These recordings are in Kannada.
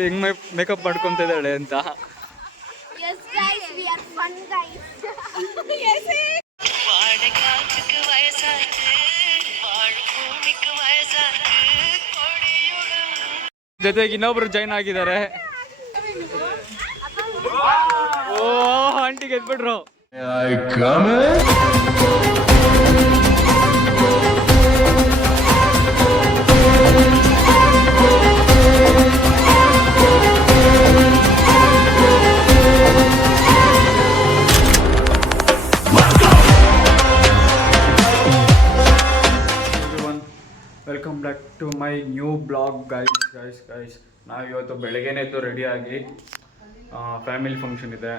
ಹೆಂಗ್ ಮೇಕಪ್ ಮಾಡ್ಕೊಂತ ಇದ್ದಾಳೆ ಅಂತ. ಜೊತೆಗೆ ಇನ್ನೊಬ್ರು ಜಾಯ್ನ್ ಆಗಿದ್ದಾರೆ. ಓ ಆಂಟಿ ಗೆದ್ಬಿಟ್ರು. Welcome back to my new blog guys. ನಾವು ಇವತ್ತು ಬೆಳಗ್ಗೆನೇ ಎದ್ದು ರೆಡಿಯಾಗಿ ಫ್ಯಾಮಿಲಿ ಫಂಕ್ಷನ್ ಇದೆ,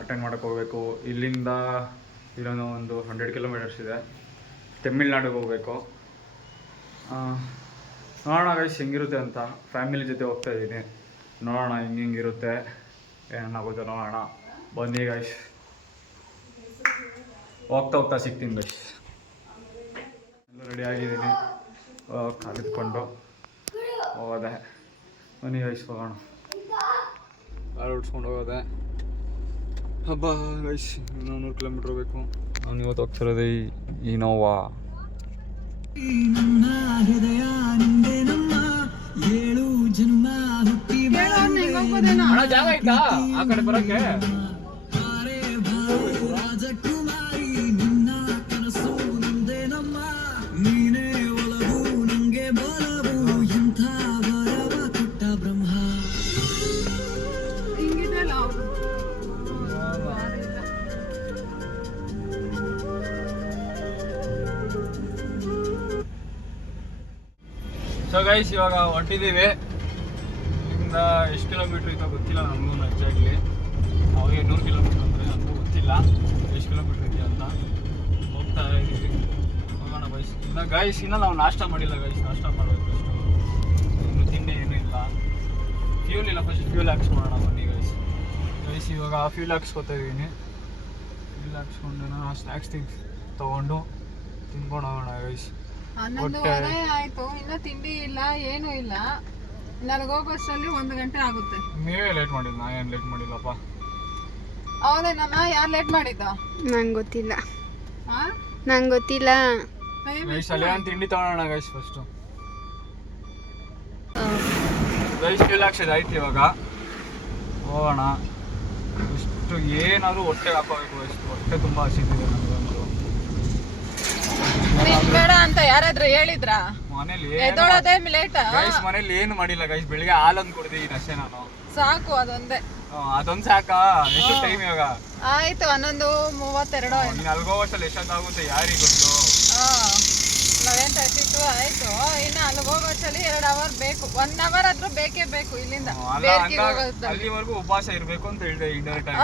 ಅಟೆಂಡ್ ಮಾಡೋಕ್ಕೆ ಹೋಗಬೇಕು. ಇಲ್ಲಿಂದ ಇರೋನು ಒಂದು 100 ಕಿಲೋಮೀಟರ್ಸ್ ಇದೆ. ತಮಿಳ್ನಾಡಿಗೆ ಹೋಗಬೇಕು. ನೋಡೋಣ ಗೈಸ್ ಹೆಂಗಿರುತ್ತೆ ಅಂತ. ಫ್ಯಾಮಿಲಿ ಜೊತೆ ಹೋಗ್ತಾ ಇದ್ದೀನಿ, ನೋಡೋಣ ಹೆಂಗಿರುತ್ತೆ, ಏನಾಗುತ್ತೆ ನೋಡೋಣ. ಬನ್ನಿ ಗೈಸ್, ಹೋಗ್ತಾ ಸಿಗ್ತೀನಿ ಗೈಸ್. ಎಲ್ಲ ರೆಡಿ ಆಗಿದ್ದೀನಿ, ಕಾಲಿದ್ಕೊಂಡು ಹೋಗೋದೆ. ಬನ್ನಿ ಗೈಸ್ ಹೋಗೋಣ. ಕಾಲು ಉಡ್ಸ್ಕೊಂಡು ಹೋಗೋದೆ. ಹಬ್ಬ ಗೈಸ್, ಇನ್ನೂ 100 ಕಿಲೋಮೀಟ್ರ್ ಹೋಗ್ಬೇಕು. ನಾನು ಇವತ್ತು ಹೋಗ್ತಿರೋದು ಇನೋವಾ. ಜಾಗ ಆಯ್ತಾ ಆ ಕಡೆ ಬರೋಕ್ಕೆ? ಸೊ ಗೈಸ್, ಇವಾಗ ಹೊರಟಿದ್ದೀವಿ. ಇಲ್ಲಿಂದ ಎಷ್ಟು ಕಿಲೋಮೀಟ್ರ್ ಇತ್ತು ಗೊತ್ತಿಲ್ಲ ನಮಗೂ ಎಕ್ಸಾಕ್ಟ್ಲಿ. ಅವಾಗ 100 ಕಿಲೋಮೀಟ್ರ್ ಅಂದರೆ ನಮಗೂ ಗೊತ್ತಿಲ್ಲ ಎಷ್ಟು ಕಿಲೋಮೀಟ್ರ್ ಇದೆಯಾ ಅಂತ. ಹೋಗ್ತಾ ಇದ್ದೀವಿ, ಹೋಗೋಣ ಗೈಸ್. ಇನ್ನು ನಾವು ನಾಷ್ಟ ಮಾಡಿಲ್ಲ ಗೈಸ್, ನಾಷ್ಟ ಮಾಡಬೇಕು ಅಷ್ಟು. ಇನ್ನು ತಿಂಡಿ ಏನೂ ಇಲ್ಲ, ಫ್ಯೂಲ್ ಇಲ್ಲ. ಫಸ್ಟ್ ಫ್ಯೂಲ್ ಹಾಕ್ಸ್ಕೊಳ್ಳೋಣ ಬನ್ನಿ ಗೈಸ್. ಇವಾಗ ಫ್ಯೂಲ್ ಹಾಕ್ಸ್ಕೊತಾ ಇದ್ದೀನಿ. ಫ್ಯೂಲ್ ಹಾಕ್ಸ್ಕೊಂಡು ನಾನು ಸ್ನ್ಯಾಕ್ಸ್ ತೊಗೊಂಡು ತಿನ್ಕೊಂಡು ಹೋಗೋಣ ಗೈಸ್. 11:30 ಆಯ್ತು, ಇನ್ನ ತಿಂಡಿ ಇಲ್ಲ, ಏನು ಇಲ್ಲ. ನನಗೆ ಹೋಗೋಷ್ಟರಲ್ಲಿ 1 ಗಂಟೆ ಆಗುತ್ತೆ. ನೀವೇ ಲೇಟ್ ಮಾಡಿಲ್ಲ, ನಾ ಏನು ಲೇಟ್ ಮಾಡಿಲ್ಲಪ್ಪ. ಹೌದೇನಮ್ಮ? ಯಾರು ಲೇಟ್ ಮಾಡಿದ್ದು? ನಂಗೆ ಗೊತ್ತಿಲ್ಲ. ನಂಗೆ ಗೊತ್ತಿಲ್ಲ. ಅಲ್ಲಿ ಏನು ತಿಂಡಿ ತಗೊಳ್ಳೋಣ ಗೈಸ್ ಫಸ್ಟು. ಗೈಸ್ ಫ್ಯೂಲ್ ಹಾಕ್ಸಿದ್ದು ಆಯ್ತು, ಇವಾಗ ಹೋಗೋಣ. ಇಷ್ಟು ಏನಾದರೂ ಹೊಟ್ಟೆಗೆ ಹಾಕೋಬೇಕು ಗೈಸ್. ಹೊಟ್ಟೆ ತುಂಬ ಹಸಿತಿದೆ ನನಗಂತೂ. ಬೇಡ ಅಂತ ಯಾರಾದ್ರೂ ಹೇಳಿದ್ರ? ಮನೇಲಿ ಎದ್ದೋಳೋದೇ ಲೇಟ್. ಗೈಸ್ ಮನೇಲಿ ಏನು ಮಾಡಿಲ್ಲ ಗೈಸ್. ಬೆಳಿಗ್ಗೆ ಹಾಲೊಂದು ಕುಡ್ದಿದ್ದೀನಿ ಅಷ್ಟೇ ನಾನು. ಸಾಕು ಅದೊಂದೇ. ಅದೊಂದು ಸಾಕಾ? ಎಷ್ಟು ಟೈಮ್ ಇವಾಗ? ಆಯ್ತು 11:32. ನೀನು ಅಲ್ಗೋವಷ್ಟಲ್ಲಿ ಎಷ್ಟೊತ್ತಾಗುತ್ತೆ ಯಾರಿಗೆ ಗೊತ್ತು. 11:32 ಆಯ್ತು. ಇನ್ನು ಅಲ್ಲಿಗೆ ಹೋಗೋಷ್ಟಲ್ಲಿ 2 ಅವರ್ ಬೇಕು. 1 ಅವರ್ ಆದ್ರೂ ಬೇಕೇ ಬೇಕು ಇಲ್ಲಿಂದ. ಅಲ್ಲಿವರೆಗೂ ಉಪವಾಸ ಇರ್ಬೇಕು ಅಂತ ಹೇಳಿದೆ ಇಂಡೈರೆಕ್ಟ್ ಆಗಿ.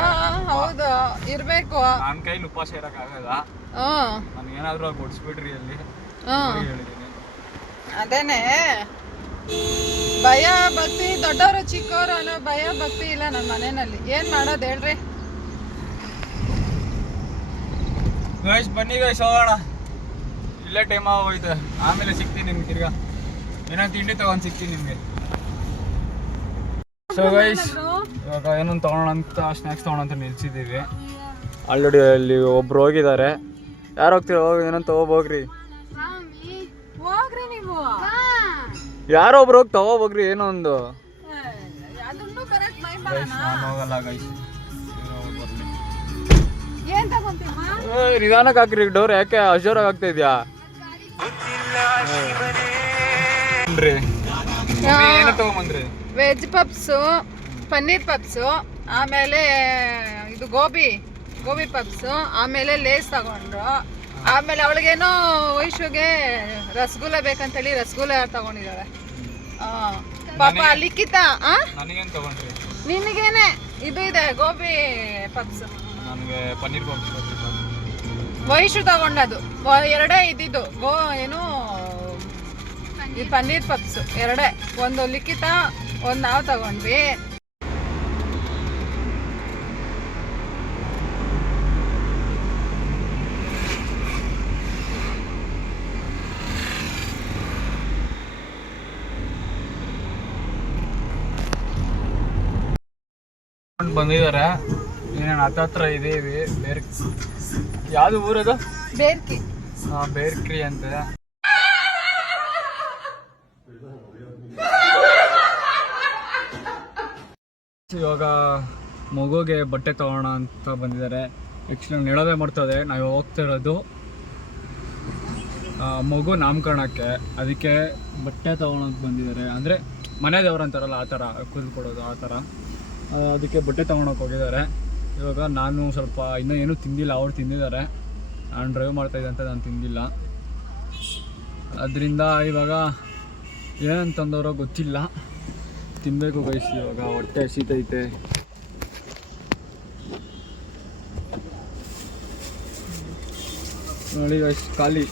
ಹೌದು, ಇರ್ಬೇಕು. ನನ್ನ ಕೈಲಿ ಉಪವಾಸ ಇರಕ್ಕಾಗಲ್ಲ. ನನಗೇನಾದ್ರೂ ಕೊಡ್ಸ್ಬಿಟ್ರಿ ಅಲ್ಲಿ ಹೇಳಿದ್ದೀನಿ. ಅದೇನೆ ಭಯ ಭಕ್ತಿ, ದೊಡ್ಡವರು ಚಿಕ್ಕವರು ಅನ್ನೋ ಭಯ ಭಕ್ತಿ ಇಲ್ಲ ನಮ್ಮ ಮನೆಯಲ್ಲಿ. ಏನ್ ಮಾಡೋದು ಹೇಳ್ರಿ ಗೈಸ್. ಬನ್ನಿ ಗೈಸ್ ಹೋಗೋಣ, ಇಲ್ಲೇ ಟೈಮ್ ಆಗೋಯ್ತು. ಆಮೇಲೆ ಸಿಗ್ತೀನಿ ನಿಮ್ಗೆ ತಿರ್ಗಾ. ಏನೋ ತಿಂಡಿ ತಗೊಂಡು ಸಿಗ್ತೀನಿ ನಿಮಗೆ. ಸೊ ಗೈಸ್, ಇವಾಗ ಏನೊಂದು ತೊಗೊಳೋಣ ಅಂತ, ಸ್ನ್ಯಾಕ್ಸ್ ತೊಗೊಳೋಣ ಅಂತ ನಿಲ್ಸಿದ್ದೀವಿ. ಆಲ್ರೆಡಿ ಅಲ್ಲಿ ಒಬ್ರು ಹೋಗಿದ್ದಾರೆ. ಯಾರು ಹೋಗ್ತೀರ? ಹೋಗಿ ಏನಂತ ತಗೋಬೋಗ್ರಿ. ನೀವು ಯಾರೋ ಒಬ್ರು ಹೋಗಿ ತಗೋಬೋಗ್ರಿ ಏನೋ ಒಂದು. ನಾನು ಹೋಗಲ್ಲ ಗೈಸ್. ನಿಧಾನಕ್ಕೆ ಹಾಕ್ರಿ ಡೋರ್. ಯಾಕೆ ಅಜೋರಾಗಿ ಆಗ್ತಾ ಇದೆಯಾ? ಏನು ತಗೊಂಬಂದ್ರಿ? ವೆಜ್ ಪಪ್ಸು, ಪನ್ನೀರ್ ಪಪ್ಸು, ಆಮೇಲೆ ಇದು ಗೋಬಿ ಪಪ್ಸು, ಆಮೇಲೆ ಲೇಸ್ ತಗೊಂಡ್ರು. ಆಮೇಲೆ ಅವಳಿಗೇನೋ ವೈಶುಗೆ ರಸಗುಲ್ಲ ಬೇಕಂತೇಳಿ ರಸಗುಲ್ಲ ತಗೊಂಡಿದ್ದಾಳೆ. ಪಾಪ ಲಿಖಿತ ನಿನಗೇನೆ ಇದು ಇದೆ ಗೋಬಿ ಪಪ್ಸ್. ಪನ್ನೀರ್ ಪಪ್ಸ್ ವೈಶು ತಗೊಂಡದು 2 ಇದ್ದಿದ್ದು. ಏನು ಈ ಪನ್ನೀರ್ ಪಪ್ಸ್ 2, ಒಂದು ಲಿಖಿತ, ಒಂದು ನಾವು ತಗೊಂಡ್ವಿ. ಬಂದಿದ್ದಾರೆ. ಇನ್ನೇನು ಹತ್ತತ್ರ ಇದೀವಿ. ಯಾವುದು ಊರದು? ಬೇರ್ಕಿ. ಬೇರ್ಕ್ರಿ ಅಂತ. ಇವಾಗ ಮಗುಗೆ ಬಟ್ಟೆ ತಗೋಣ ಅಂತ ಬಂದಿದ್ದಾರೆ. ಆ್ಯಕ್ಚುಲಿ ಹೇಳೋದೇ ಮಾಡ್ತದೆ, ನಾವು ಹೋಗ್ತಾ ಇರೋದು ಮಗು ನಾಮಕರಣಕ್ಕೆ. ಅದಕ್ಕೆ ಬಟ್ಟೆ ತೊಗೊಳಕ್ಕೆ ಬಂದಿದ್ದಾರೆ. ಅಂದರೆ ಮನೆ ದೇವ್ರು ಅಂತಾರಲ್ಲ ಆ ಥರ, ಕೂದಲು ಕೊಡೋದು ಆ ಥರ. ಅದಕ್ಕೆ ಬಟ್ಟೆ ತೊಗೊಳಕ್ಕೆ ಹೋಗಿದ್ದಾರೆ. ಇವಾಗ ನಾನು ಸ್ವಲ್ಪ ಇನ್ನೂ ಏನೂ ತಿಂದಿಲ್ಲ, ಅವ್ರು ತಿಂದಿದ್ದಾರೆ. ನಾನು ಡ್ರೈವ್ ಮಾಡ್ತಾಯಿದ್ದೆ ಅಂತ ನಾನು ತಿಂದಿಲ್ಲ. ಅದರಿಂದ ಇವಾಗ ಏನಂತ ತಂದವರೋ ಗೊತ್ತಿಲ್ಲ, ತಿನ್ನಬೇಕು ಗೈಸ್. ಇವಾಗ ಹೊಟ್ಟೆ ಹಸಿತೈತೆ. ನೋಡಿ ಗೈಸ್, ಖಾಲಿ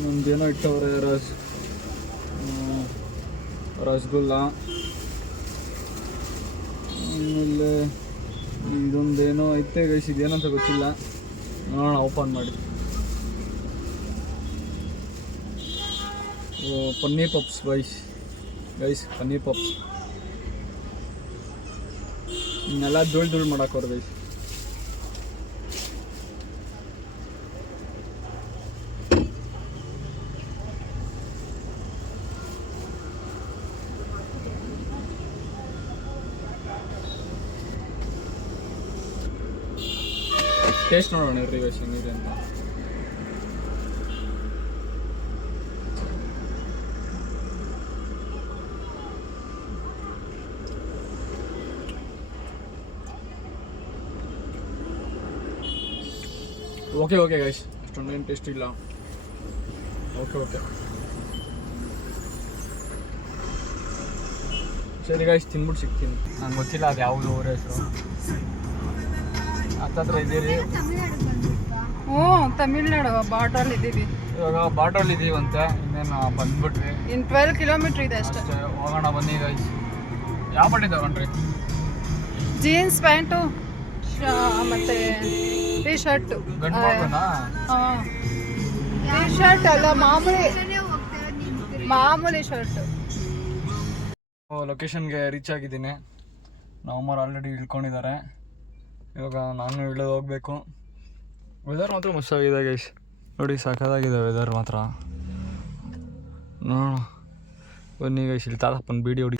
ನಮ್ದೇನೋ ಇಟ್ಟವ್ರೆ. ರಸಗುಲ್ಲ, ಆಮೇಲೆ ಇದೊಂದೇನೋ ಐತೆ ಗೈಸ್, ಇದೇನಂತ ಗೊತ್ತಿಲ್ಲ. ನೋಡೋಣ, ಓಪನ್ ಮಾಡಿ. Paneer puffs guys paneer puffs. ಇನ್ನೆಲ್ಲ ಧೂಳು ಮಾಡಾಕೋರು ಗೈಸ್. ಟೇಸ್ಟ್ ನೋಡೋಣ ರೀ ಗೈಸ್ ಏನಿದೆ ಅಂತ. ಓಕೆ ಗೈಸ್, ಅಷ್ಟೊಂದೇನು ಟೇಸ್ಟ್ ಇಲ್ಲ. ಓಕೆ ಸರಿ ಗೈಸ್, ತಿನ್ಬಿಟ್ಟು ಸಿಗ್ತೀನಿ. ನಂಗೆ ಗೊತ್ತಿಲ್ಲ ಅದು ಯಾವುದು ಊರ ಹೆಸರು. ಹತ್ತತ್ರ ಇದ್ದೀರಿ. ತಮಿಳ್ನಾಡು ಬಾರ್ಡ್ರಲ್ಲಿ ಇದ್ದೀವಿ. ಇವಾಗ ಬಾರ್ಡ್ರಲ್ಲಿ ಇದ್ದೀವಂತೆ. ಇನ್ನೇನು ಬಂದ್ಬಿಟ್ವಿ. ಇನ್ನು 12 ಕಿಲೋಮೀಟ್ರ್ ಇದೆ ಅಷ್ಟೇ. ಹೋಗೋಣ ಬನ್ನಿ ಗೈಸ್. ಯಾವ ಬಟ್ಟೆ ತಗೊಂಡ್ರಿ? ಜೀನ್ಸ್ ಪ್ಯಾಂಟು ಮತ್ತೆ ಟೀ ಶರ್ಟ್. ಗಂಡು ಮಗುನಾ? ಟೀ ಶರ್ಟ್ ಅಲ್ಲ, ಮಾಮೂಲಿ ಶರ್ಟ್. ಲೊಕೇಶನ್ಗೆ ರೀಚ್ ಆಗಿದ್ದೀನಿ. ನಮ್ಮವ್ರು ಆಲ್ರೆಡಿ ಇಳ್ಕೊಂಡಿದ್ದಾರೆ. ಇವಾಗ ನಾನು ಇಳಿದು ಹೋಗ್ಬೇಕು. ವೆದರ್ ಮಾತ್ರ ಮಸ್ತಾಗಿದೆ ಗೈಸ್. ನೋಡಿ, ಸಖತ್ತಾಗಿದೆ ವೆದರ್ ಮಾತ್ರ. ನೋಡೋಣ ಬನ್ನಿ ಗೈಸ್. ಇಲ್ಲಿ ತಾತಪ್ಪನ ಬೀಡಿ ಹೊಡಿ.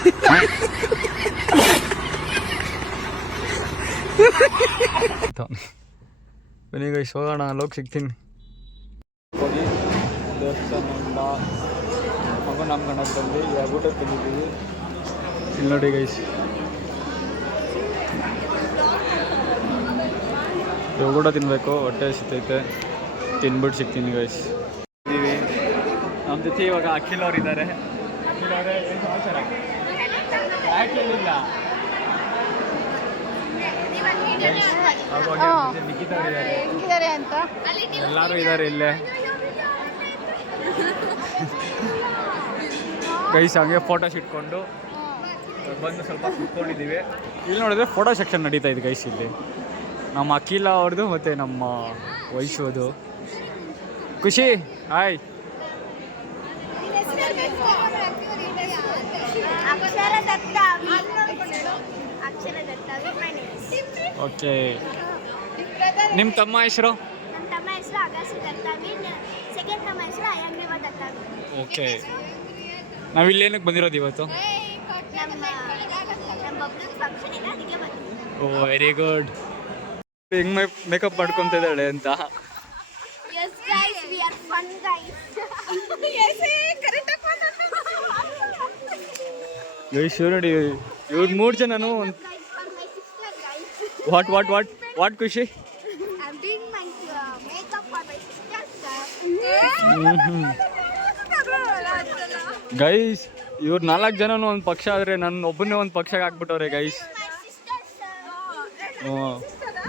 ಬನ್ನಿ ಗೈಸ್, ಹೋಗೋಣ. ಅಲ್ಲೋಗಿ ಸಿಗ್ತೀನಿ. ಹೋಗಿ ದೇವಸ್ಥಾನದಿಂದ ಮಗು ನಾಮಕರಣಕ್ಕೆ ಬಂದು ಇವಾಗ ಊಟ ತಿಂದಿದ್ದೀವಿ. ಇಲ್ಲಿ ನೋಡಿ ಗೈಸ್, ಇವಾಗ ಊಟ ತಿನ್ನಬೇಕು. ಹೊಟ್ಟೆ ಹಸಿತೈತೆ, ತಿನ್ಬಿಟ್ಟು ಸಿಗ್ತೀನಿ ಗೈಸ್. ಇದ್ದೀವಿ ನಮ್ಮ ಜೊತೆ ಇವಾಗ ಅಖಿಲ್ ಅವ್ರು ಇದ್ದಾರೆ. ಅಖಿಲ್ ಅವರೇ, ಏನು ಸಮಾಚಾರ? ಯಾಕೆಲ್ಲ ನಿಖಿತ್ ಅವರು ಇದ್ದಾರೆ. ಹೆಂಗಿದ್ದಾರೆ ಅಂತ ಎಲ್ಲರೂ ಇದ್ದಾರೆ ಇಲ್ಲೇ ಗೈಸ್. ಹಂಗೆ ಫೋಟೋಸ್ ಇಟ್ಕೊಂಡು ಬಂದು ಸ್ವಲ್ಪ ಕುತ್ಕೊಂಡಿದ್ದೀವಿ. ಇಲ್ಲಿ ನೋಡಿದ್ರೆ ಫೋಟೋ ಸೆಕ್ಷನ್ ನಡೀತಾ ಇದೆ ಗೈಸ್. ಇಲ್ಲಿ ನಮ್ಮ ಅಖಿಲ ಅವ್ರದ್ದು ಮತ್ತು ನಮ್ಮ ವೈಶೋದು. ಖುಷಿ, ಹಾಯ್. ಓಕೆ, ನಿಮ್ಮ ತಮ್ಮ ಹೆಸರು? ಓಕೆ, ನಾವಿಲ್ಲೇನಕ್ಕೆ ಬಂದಿರೋದು ಇವತ್ತು? ಓ, ವೆರಿ ಗುಡ್. ಹೆಂಗ್ ಮೇಕಪ್ ಮಾಡ್ಕೊತ ಇದ್ದಾಳೆ ಅಂತ. ನೋಡಿ, ಇವ್ರು 3 ಜನನು. ವಾಟ್ ಖುಷಿ? ಗೈಸ್, ಇವ್ರು 4 ಜನನು ಒಂದು ಪಕ್ಷ ಆದರೆ ನನ್ನ ಒಬ್ಬನೇ ಒಂದು ಪಕ್ಷಕ್ಕೆ ಹಾಕ್ಬಿಟ್ಟವ್ರೆ ಗೈಸ್.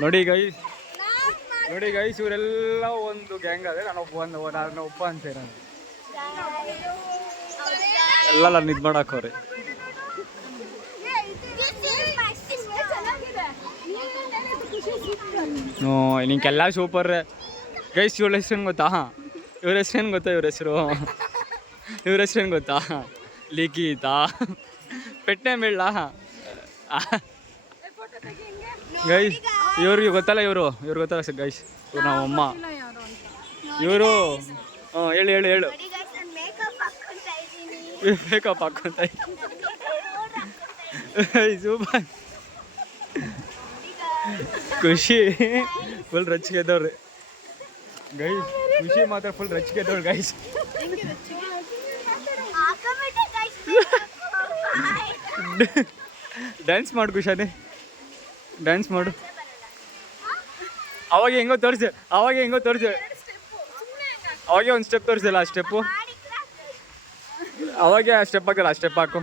ನೋಡಿ ಗೈಸ್, ಇವರೆಲ್ಲ ಒಂದು ಗ್ಯಾಂಗ್ ಆದರೆ ನಾನು ಒಬ್ಬ ಅಂತ ನಾನು ಎಲ್ಲ ನಾನು ಇದು ಮಾಡಾಕವ್ರೆ. ನಿಂಗೆಲ್ಲ ಸೂಪರ್ ಗೈಸ್. ಇವಳ ಹೆಸ್ರೇನು ಗೊತ್ತಾ? ಇವ್ರ ಹೆಸ್ರೇನು ಗೊತ್ತಾ? ಲಿಖಿತಾ. ಪೆಟ್ಟೆ ಮೇಳ. ಗೈಸ್ ಇವ್ರಿಗೆ ಗೊತ್ತಲ್ಲ ಇವ್ರು ಗೊತ್ತಲ್ಲ ಗೈಸ್ ಇವ್ರು ನಮ್ಮ ಅಮ್ಮ ಇವರು ಹೇಳು ಹೇಳು ಹೇಳು ಮೇಕಪ್ ಹಾಕೊಂತ ಸೂಪರ್ ಖುಷಿ ಫುಲ್ ರಚ್ಗೆದವ್ರಿ ಗೈಸ್ ಖುಷಿ ಮಾತ್ರ ಫುಲ್ ರಚ್ಗೆದವ್ರು ಗೈಸ್ ಡ್ಯಾನ್ಸ್ ಮಾಡು ಖುಷಾನೆ ಡ್ಯಾನ್ಸ್ ಮಾಡು ಅವಾಗ ಹೆಂಗೋ ತೋರಿಸಿ ಅವಾಗೆ ಒಂದು ಸ್ಟೆಪ್ ತೋರಿಸಿಲ್ಲ ಆ ಸ್ಟೆಪ್ಪು ಅವಾಗೆ ಆ ಸ್ಟೆಪ್ ಹಾಕಲ್ಲ ಆ ಸ್ಟೆಪ್ ಹಾಕು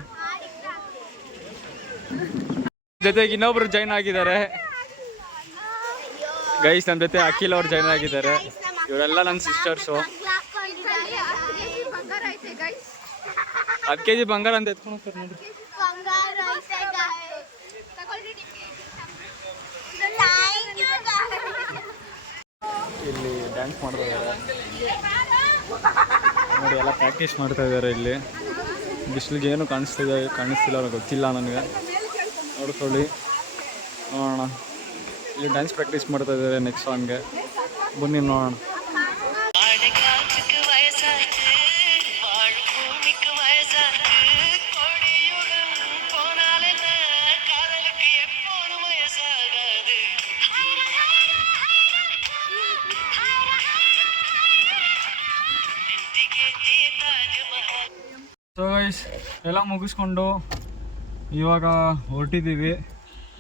ಜೊತೆಗೆ ಇನ್ನೊಬ್ರು ಜಾಯ್ನ್ ಆಗಿದ್ದಾರೆ ಗೈಸ್ ನಮ್ಮ ಜೊತೆ ಅಖಿಲ್ ಅವ್ರು ಜಾಯ್ನ್ ಆಗಿದ್ದಾರೆ ಇವರೆಲ್ಲ ನನ್ನ ಸಿಸ್ಟರ್ಸು 10 kg ಬಂಗಾರ ಅಂತ ಎತ್ಕೊಂಡು ಹೋಗ್ತಾರೆ ನೋಡಿ ಇಲ್ಲಿ ಡ್ಯಾನ್ಸ್ ಮಾಡ್ತಾ ಇದ್ದಾರೆ ನೋಡಿ ಎಲ್ಲ ಪ್ರಾಕ್ಟೀಸ್ ಮಾಡ್ತಾ ಇದ್ದಾರೆ ಇಲ್ಲಿ ಬಿಸಿಲಿಗೆ ಏನು ಕಾಣಿಸ್ತಿಲ್ಲ ಗೊತ್ತಿಲ್ಲ ನನಗೆ ನೋಡ್ಕೊಳ್ಳಿ ನೋಡೋಣ ಇಲ್ಲಿ ಡ್ಯಾನ್ಸ್ ಪ್ರಾಕ್ಟೀಸ್ ಮಾಡ್ತಾ ಇದ್ದಾರೆ ನೆಕ್ಸ್ಟ್ ಸಾಂಗ್ಗೆ ಬನ್ನಿ ನೋಡೋಣ ಸೊ ಗೈಸ್ ಎಲ್ಲ ಮುಗಿಸ್ಕೊಂಡು ಇವಾಗ ಹೊರಟಿದ್ದೀವಿ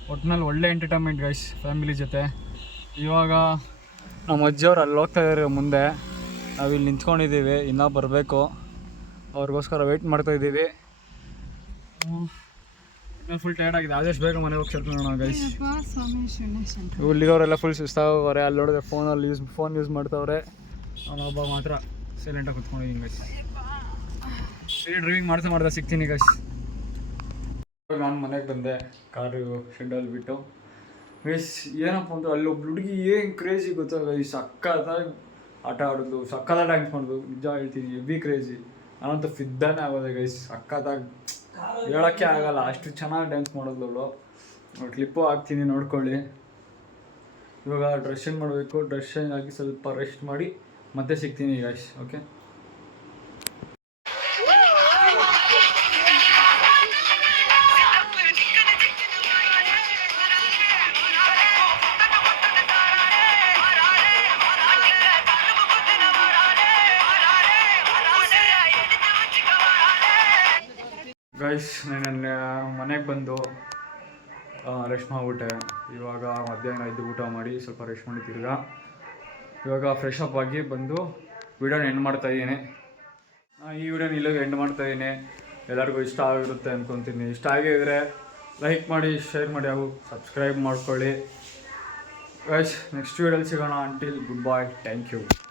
ಒಟ್ಟಿನಲ್ಲಿ ಒಳ್ಳೆ ಎಂಟರ್ಟೈನ್ಮೆಂಟ್ ಗೈಸ್ ಫ್ಯಾಮಿಲಿ ಜೊತೆ ಇವಾಗ ನಮ್ಮ ಅಜ್ಜಿಯವ್ರು ಅಲ್ಲಿ ಹೋಗ್ತಾ ಇದ್ದಾರೆ ಮುಂದೆ ನಾವಿಲ್ಲಿ ನಿಂತ್ಕೊಂಡಿದ್ದೀವಿ ಇನ್ನೂ ಬರಬೇಕು ಅವ್ರಿಗೋಸ್ಕರ ವೆಯ್ಟ್ ಮಾಡ್ತಾಯಿದ್ದೀವಿ ಇನ್ನೂ ಫುಲ್ ಟೈರ್ಡ್ ಆಗಿದೆ ಆದಷ್ಟು ಬೇಗ ಮನೆಗೆ ಹೋಗಿ ಸೇರ್ಕೊಳ್ಳೋಣ ಗೈಸ್ ಇಲ್ಲಿಗವರೆಲ್ಲ ಫುಲ್ ಸುಸ್ತಾಗೋರೆ ಅಲ್ಲಿ ನೋಡಿದ್ರೆ ಫೋನ್ ಯೂಸ್ ಮಾಡ್ತಾವ್ರೆ ಅವನೊಬ್ಬ ಮಾತ್ರ ಸೈಲೆಂಟಾಗಿ ಕುತ್ಕೊಂಡಿದ್ದೀನಿ ಗೈಸ್ ಸರಿ ಡ್ರೈವಿಂಗ್ ಮಾಡ್ತಾ ಸಿಗ್ತೀನಿ ಗೈಸ್ ನಾನು ಮನೆಗೆ ಬಂದೆ ಕಾರು ಶೆಡ್ಡಲ್ಲಿ ಬಿಟ್ಟು ಗೈಸ್ ಏನಪ್ಪ ಅಂದ್ರೆ ಅಲ್ಲಿ ಒಬ್ಬ ಹುಡುಗಿ ಏನು ಕ್ರೇಜಿ ಗೊತ್ತಾ ಗೈಸ್ ಸಕ್ಕತ್ತಾಗಿ ಆಟ ಆಡೋದು ಸಕ್ಕತ್ತಾಗಿ ಡ್ಯಾನ್ಸ್ ಮಾಡೋದು ನಿಜ ಹೇಳ್ತೀನಿ ಹೆವಿ ಕ್ರೇಜಿ ನಾನಂತೂ ಫಿದ್ದಾನೆ ಆಗೋದೆ ಗೈಸ್ ಸಕ್ಕತ್ತಾಗಿ ಹೇಳೋಕ್ಕೆ ಆಗಲ್ಲ ಅಷ್ಟು ಚೆನ್ನಾಗಿ ಡ್ಯಾನ್ಸ್ ಮಾಡೋದು ಅವಳು ಕ್ಲಿಪ್ಪು ಹಾಕ್ತೀನಿ ನೋಡ್ಕೊಳ್ಳಿ ಇವಾಗ ಡ್ರೆಸ್ ಚೇಂಜ್ ಮಾಡಬೇಕು ಡ್ರೆಸ್ ಚೇಂಜ್ ಆಗಿ ಸ್ವಲ್ಪ ರೆಸ್ಟ್ ಮಾಡಿ ಮತ್ತೆ ಸಿಗ್ತೀನಿ ಗೈಸ್ ಓಕೆ ಗೈಸ್ ನಾನು ಮನೆಗೆ ಬಂದು ರೆಸ್ಟ್ ಮಾಡಿಬಿಟ್ಟೆ ಇವಾಗ ಮಧ್ಯಾಹ್ನ ಇದ್ದು ಊಟ ಮಾಡಿ ಸ್ವಲ್ಪ ರೆಸ್ಟ್ ಮಾಡಿ ಇವಾಗ ಫ್ರೆಶ್ ಅಪ್ ಆಗಿ ಬಂದು ವಿಡಿಯೋನ ಎಂಡ್ ಮಾಡ್ತಾಯಿದ್ದೀನಿ ಈ ವಿಡಿಯೋನ ಇಲ್ಲಿಗೆ ಎಂಡ್ ಮಾಡ್ತಾಯಿದ್ದೀನಿ ಎಲ್ಲರಿಗೂ ಇಷ್ಟ ಆಗಿರುತ್ತೆ ಅಂದ್ಕೊತೀನಿ ಇಷ್ಟ ಆಗಿದ್ರೆ ಲೈಕ್ ಮಾಡಿ ಶೇರ್ ಮಾಡಿ ಹಾಗೂ ಸಬ್ಸ್ಕ್ರೈಬ್ ಮಾಡ್ಕೊಳ್ಳಿ ಗೈಸ್ ನೆಕ್ಸ್ಟ್ ವಿಡಿಯೋಲಿ ಸಿಗೋಣ until goodbye thank you